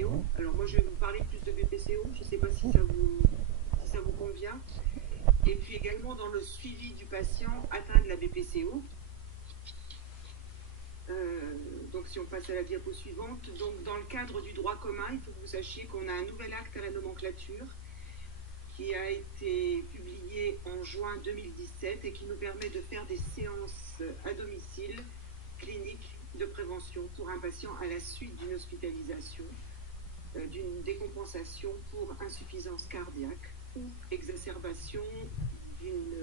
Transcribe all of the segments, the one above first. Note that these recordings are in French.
BPCO. Alors moi je vais vous parler plus de BPCO, je ne sais pas si ça vous convient. Et puis également dans le suivi du patient atteint de la BPCO. Donc si on passe à la diapo suivante, donc dans le cadre du droit commun, il faut que vous sachiez qu'on a un nouvel acte à la nomenclature qui a été publié en juin 2017 et qui nous permet de faire des séances à domicile cliniques de prévention pour un patient à la suite d'une hospitalisation, d'une décompensation pour insuffisance cardiaque ou exacerbation d'une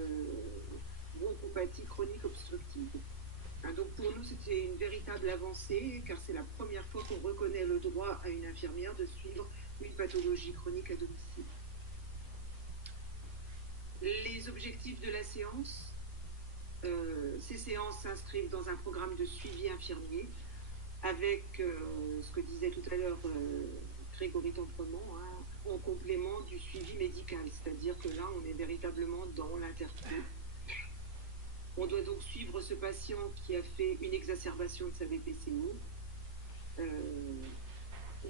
bronchopathie chronique obstructive. Donc pour nous, c'était une véritable avancée, car c'est la première fois qu'on reconnaît le droit à une infirmière de suivre une pathologie chronique à domicile. Les objectifs de la séance, ces séances s'inscrivent dans un programme de suivi infirmier avec ce que disait tout à l'heure Grégory Temprement, en complément du suivi médical, c'est-à-dire que là, on est véritablement dans l'interprète. On doit donc suivre ce patient qui a fait une exacerbation de sa BPCO.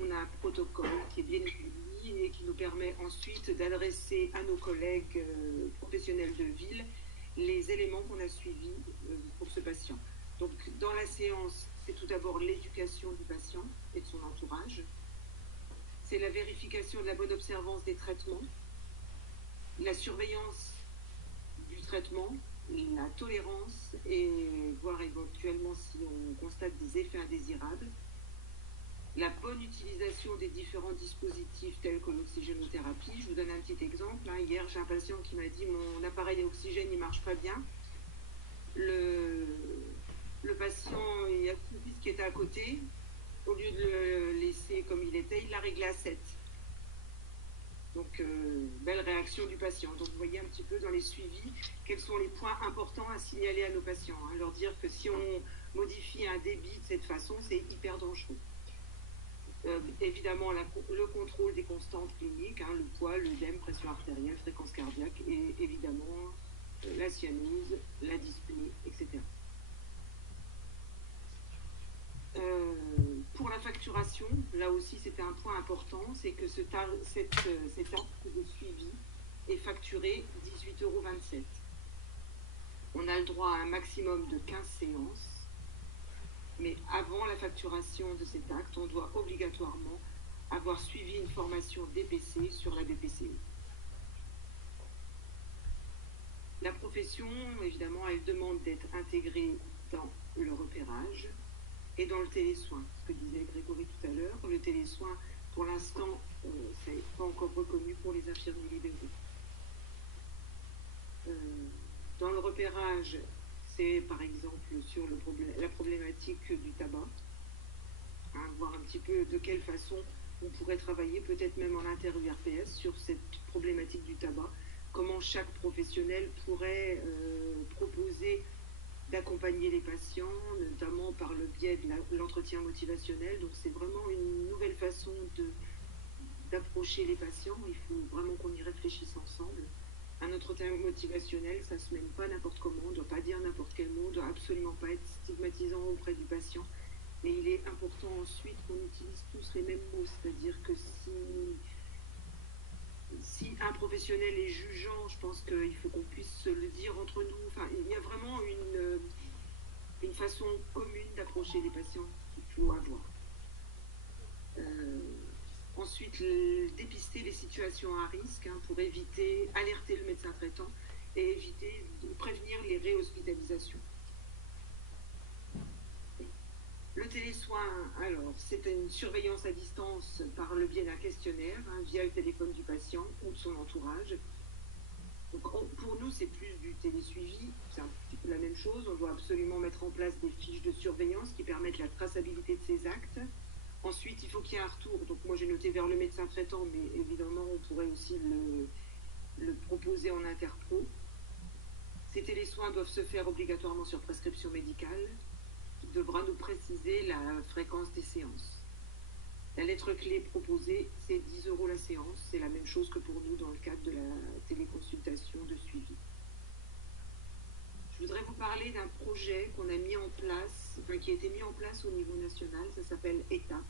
On a un protocole qui est bien établi et qui nous permet ensuite d'adresser à nos collègues professionnels de ville les éléments qu'on a suivis pour ce patient. Donc dans la séance, c'est tout d'abord l'éducation du patient et de son entourage. C'est la vérification de la bonne observance des traitements, la surveillance du traitement, la tolérance et voir éventuellement si on constate des effets indésirables, la bonne utilisation des différents dispositifs tels que l'oxygénothérapie. Je vous donne un petit exemple. Hier, j'ai un patient qui m'a dit mon appareil d'oxygène il marche pas bien. Le patient, il y a son fils qui était à côté. Au lieu de le laisser comme il était, il l'a réglé à 7. Donc, belle réaction du patient. Donc, vous voyez un petit peu dans les suivis quels sont les points importants à signaler à nos patients. Leur dire que si on modifie un débit de cette façon, c'est hyper dangereux. Évidemment, le contrôle des constantes cliniques, le poids, l'œdème, pression artérielle, fréquence cardiaque, et évidemment la cyanose, la dyspnée, etc. Pour la facturation, là aussi c'était un point important, c'est que cet acte de suivi est facturé 18,27 €. On a le droit à un maximum de 15 séances, mais avant la facturation de cet acte, on doit obligatoirement avoir suivi une formation DPC sur la BPCO. La profession, évidemment, elle demande d'être intégrée dans le repérage et dans le télésoin. Ce que disait Grégory tout à l'heure, le télésoin, pour l'instant, c'est pas encore reconnu pour les infirmiers libéraux. Dans le repérage, c'est par exemple sur la problématique du tabac, voir un petit peu de quelle façon on pourrait travailler, peut-être même en inter-URPS, sur cette problématique du tabac, comment chaque professionnel pourrait proposer d'accompagner les patients, notamment par le biais de l'entretien motivationnel. Donc c'est vraiment une nouvelle façon d'approcher les patients. Il faut vraiment qu'on y réfléchisse ensemble. Un entretien motivationnel, ça ne se mène pas n'importe comment, on ne doit pas dire n'importe quel mot, on ne doit absolument pas être stigmatisant auprès du patient. Mais il est important ensuite qu'on utilise tous les mêmes mots, c'est-à-dire que si un professionnel est jugeant, je pense qu'il faut qu'on puisse le dire entre nous. Enfin, il y a vraiment une façon commune d'approcher les patients qu'il faut avoir. Ensuite, dépister les situations à risque pour éviter, alerter le médecin traitant et éviter de prévenir les réhospitalisations. Le télésoin, alors, c'est une surveillance à distance par le biais d'un questionnaire, via le téléphone du patient ou de son entourage. Donc, pour nous, c'est plus du télésuivi, c'est un petit peu la même chose. On doit absolument mettre en place des fiches de surveillance qui permettent la traçabilité de ces actes. Ensuite, il faut qu'il y ait un retour. Donc, moi, j'ai noté vers le médecin traitant, mais évidemment, on pourrait aussi le proposer en interpro. Ces télésoins doivent se faire obligatoirement sur prescription médicale. Il devra nous préciser la fréquence des séances. La lettre clé proposée, c'est 10 € la séance. C'est la même chose que pour nous dans le cadre de la téléconsultation de suivi. Je voudrais vous parler d'un projet qu'on a mis en place, qui a été mis en place au niveau national. Ça s'appelle ETAP.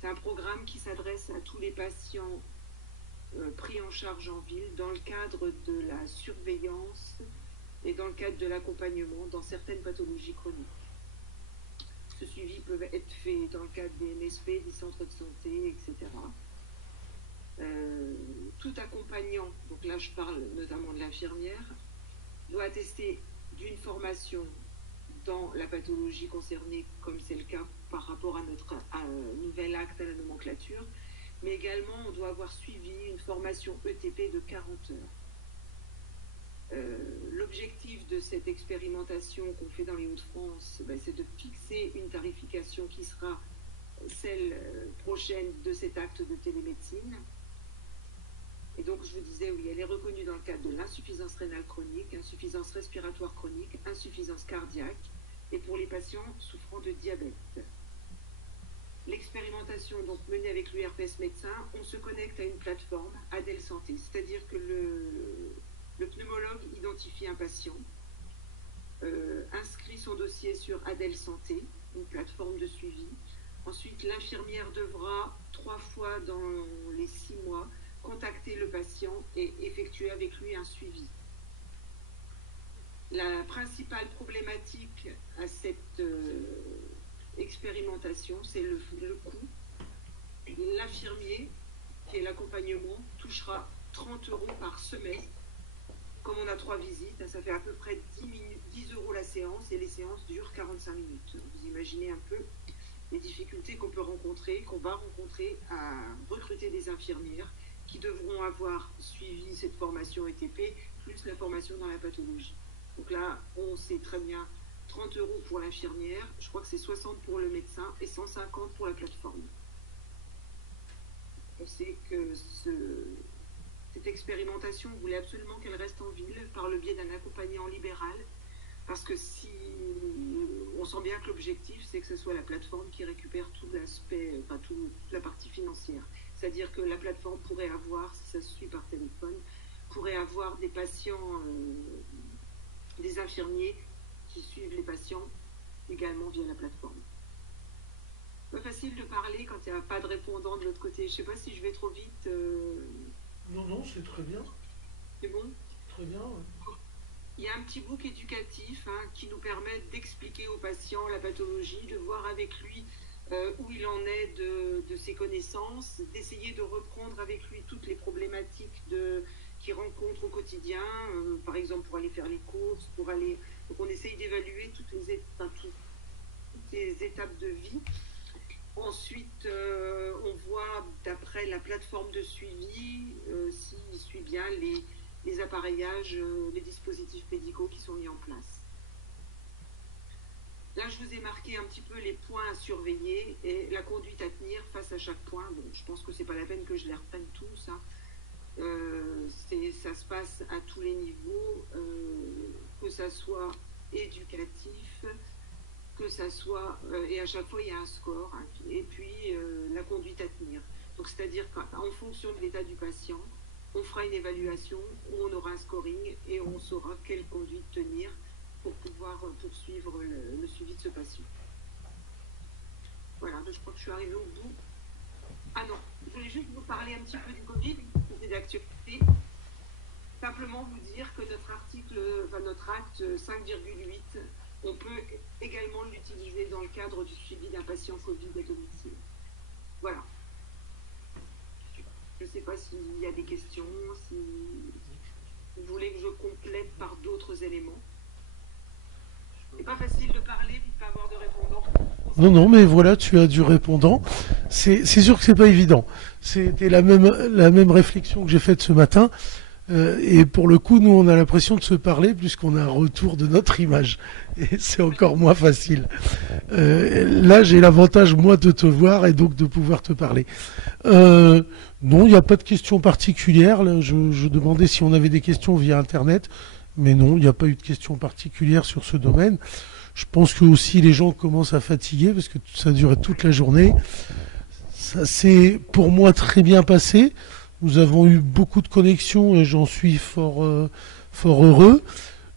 C'est un programme qui s'adresse à tous les patients pris en charge en ville dans le cadre de la surveillance et dans le cadre de l'accompagnement dans certaines pathologies chroniques. Ce suivi peut être fait dans le cadre des MSP, des centres de santé, etc. Tout accompagnant, donc là je parle notamment de l'infirmière, doit attester d'une formation dans la pathologie concernée, comme c'est le cas par rapport à notre nouvel acte à la nomenclature, mais également on doit avoir suivi une formation ETP de 40 heures. L'objectif de cette expérimentation qu'on fait dans les Hauts-de-France, c'est de fixer une tarification qui sera celle prochaine de cet acte de télémédecine. Et donc, je vous disais, oui, elle est reconnue dans le cadre de l'insuffisance rénale chronique, insuffisance respiratoire chronique, insuffisance cardiaque, et pour les patients souffrant de diabète. L'expérimentation donc menée avec l'URPS médecin, on se connecte à une plateforme, Adel Santé, c'est-à-dire que le pneumologue identifie un patient, inscrit son dossier sur Adel Santé, une plateforme de suivi. Ensuite, l'infirmière devra 3 fois dans les 6 mois contacter le patient et effectuer avec lui un suivi. La principale problématique à cette expérimentation, c'est le coût. L'infirmier, qui est l'accompagnement, touchera 30 € par semaine. Comme on a 3 visites, ça fait à peu près 10 € la séance et les séances durent 45 minutes. Vous imaginez un peu les difficultés qu'on peut rencontrer, qu'on va rencontrer à recruter des infirmières qui devront avoir suivi cette formation ETP, plus la formation dans la pathologie. Donc là, on sait très bien 30 € pour l'infirmière, je crois que c'est 60 pour le médecin et 150 pour la plateforme. On sait que cette expérimentation, on voulait absolument qu'elle reste en ville par le biais d'un accompagnant libéral, parce que si on sent bien que l'objectif, c'est que ce soit la plateforme qui récupère tout l'aspect, enfin toute la partie financière. C'est-à-dire que la plateforme pourrait avoir, si ça se suit par téléphone, pourrait avoir des patients, des infirmiers qui suivent les patients également via la plateforme. Pas facile de parler quand il n'y a pas de répondant de l'autre côté. Je ne sais pas si je vais trop vite. Non, c'est très bien. C'est bon? Très bien, ouais. Il y a un petit book éducatif qui nous permet d'expliquer au patient la pathologie, de voir avec lui où il en est de ses connaissances, d'essayer de reprendre avec lui toutes les problématiques qu'il rencontre au quotidien, par exemple pour aller faire les courses, pour aller... Donc on essaye d'évaluer toutes les étapes de vie. Ensuite, on voit d'après la plateforme de suivi s'il suit bien les appareillages, les dispositifs médicaux qui sont mis en place. Là, je vous ai marqué un petit peu les points à surveiller et la conduite à tenir face à chaque point. Bon, je pense que c'est pas la peine que je les reprenne tous. Ça se passe à tous les niveaux, que ça soit éducatif, que ça soit... et à chaque fois, il y a un score. Et puis, la conduite à tenir. Donc, c'est-à-dire qu'en fonction de l'état du patient, on fera une évaluation, on aura un scoring et on saura quelle conduite tenir pour pouvoir poursuivre le suivi de ce patient. Voilà, je crois que je suis arrivée au bout. Ah non, je voulais juste vous parler un petit peu du Covid, c'était d'actualité. Simplement vous dire que notre acte 5,8, on peut également l'utiliser dans le cadre du suivi d'un patient Covid à domicile. Voilà. Je ne sais pas s'il y a des questions, si vous voulez que je complète par d'autres éléments. C'est pas facile de parler et de pas avoir de répondant. Non, mais voilà, tu as du répondant. C'est sûr que c'est pas évident. C'était la même réflexion que j'ai faite ce matin. Et pour le coup, nous, on a l'impression de se parler puisqu'on a un retour de notre image. Et c'est encore moins facile. Là, j'ai l'avantage, moi, de te voir et donc de pouvoir te parler. Non, il n'y a pas de questions particulières. Là, je demandais si on avait des questions via Internet. Mais non, il n'y a pas eu de questions particulières sur ce domaine. Je pense que aussi les gens commencent à fatiguer parce que ça a duré toute la journée. Ça s'est pour moi très bien passé. Nous avons eu beaucoup de connexions et j'en suis fort heureux.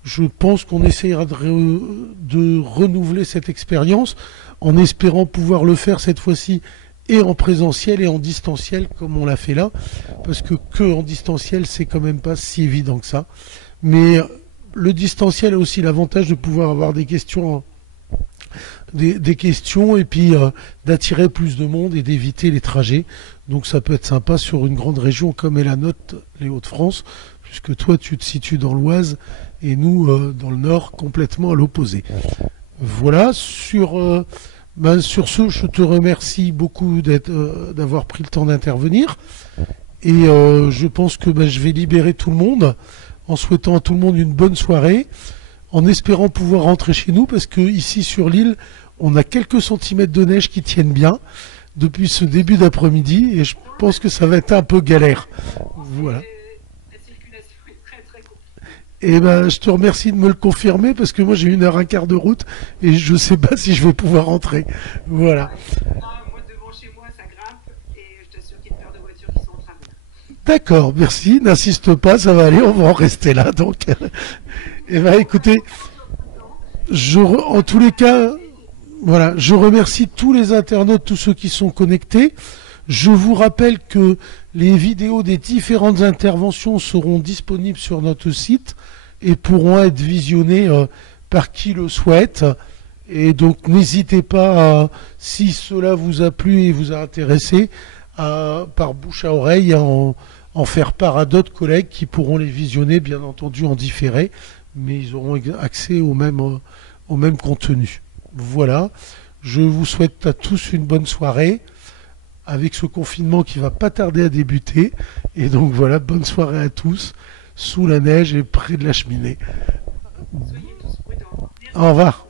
Je pense qu'on essayera de renouveler cette expérience en espérant pouvoir le faire cette fois-ci et en présentiel et en distanciel comme on l'a fait là, parce que en distanciel c'est quand même pas si évident que ça. Mais le distanciel a aussi l'avantage de pouvoir avoir des questions, des questions et puis d'attirer plus de monde et d'éviter les trajets. Donc ça peut être sympa sur une grande région comme est la nôtre, les Hauts-de-France, puisque toi tu te situes dans l'Oise et nous dans le Nord, complètement à l'opposé. Voilà, sur ce, je te remercie beaucoup d'avoir pris le temps d'intervenir. Et je pense que je vais libérer tout le monde en souhaitant à tout le monde une bonne soirée, en espérant pouvoir rentrer chez nous, parce que ici sur l'île, on a quelques centimètres de neige qui tiennent bien depuis ce début d'après-midi, et je pense que ça va être un peu galère. Voilà. La circulation est très très compliquée. Et je te remercie de me le confirmer, parce que moi j'ai 1 heure 15 de route, et je sais pas si je vais pouvoir rentrer. Voilà. Moi, devant chez moi, ça grimpe, et je t'assure qu'il y a une paire de voitures qui sont en travers. D'accord, merci, n'insiste pas, ça va aller, on va en rester là, donc. Et écoutez, en tous les cas, voilà, je remercie tous les internautes, tous ceux qui sont connectés. Je vous rappelle que les vidéos des différentes interventions seront disponibles sur notre site et pourront être visionnées par qui le souhaite. Et donc n'hésitez pas, si cela vous a plu et vous a intéressé, par bouche à oreille, à en faire part à d'autres collègues qui pourront les visionner, bien entendu en différé, mais ils auront accès au même contenu. Voilà, je vous souhaite à tous une bonne soirée, avec ce confinement qui va pas tarder à débuter. Et donc voilà, bonne soirée à tous, sous la neige et près de la cheminée. Soyez tous prudents. Merci. Au revoir.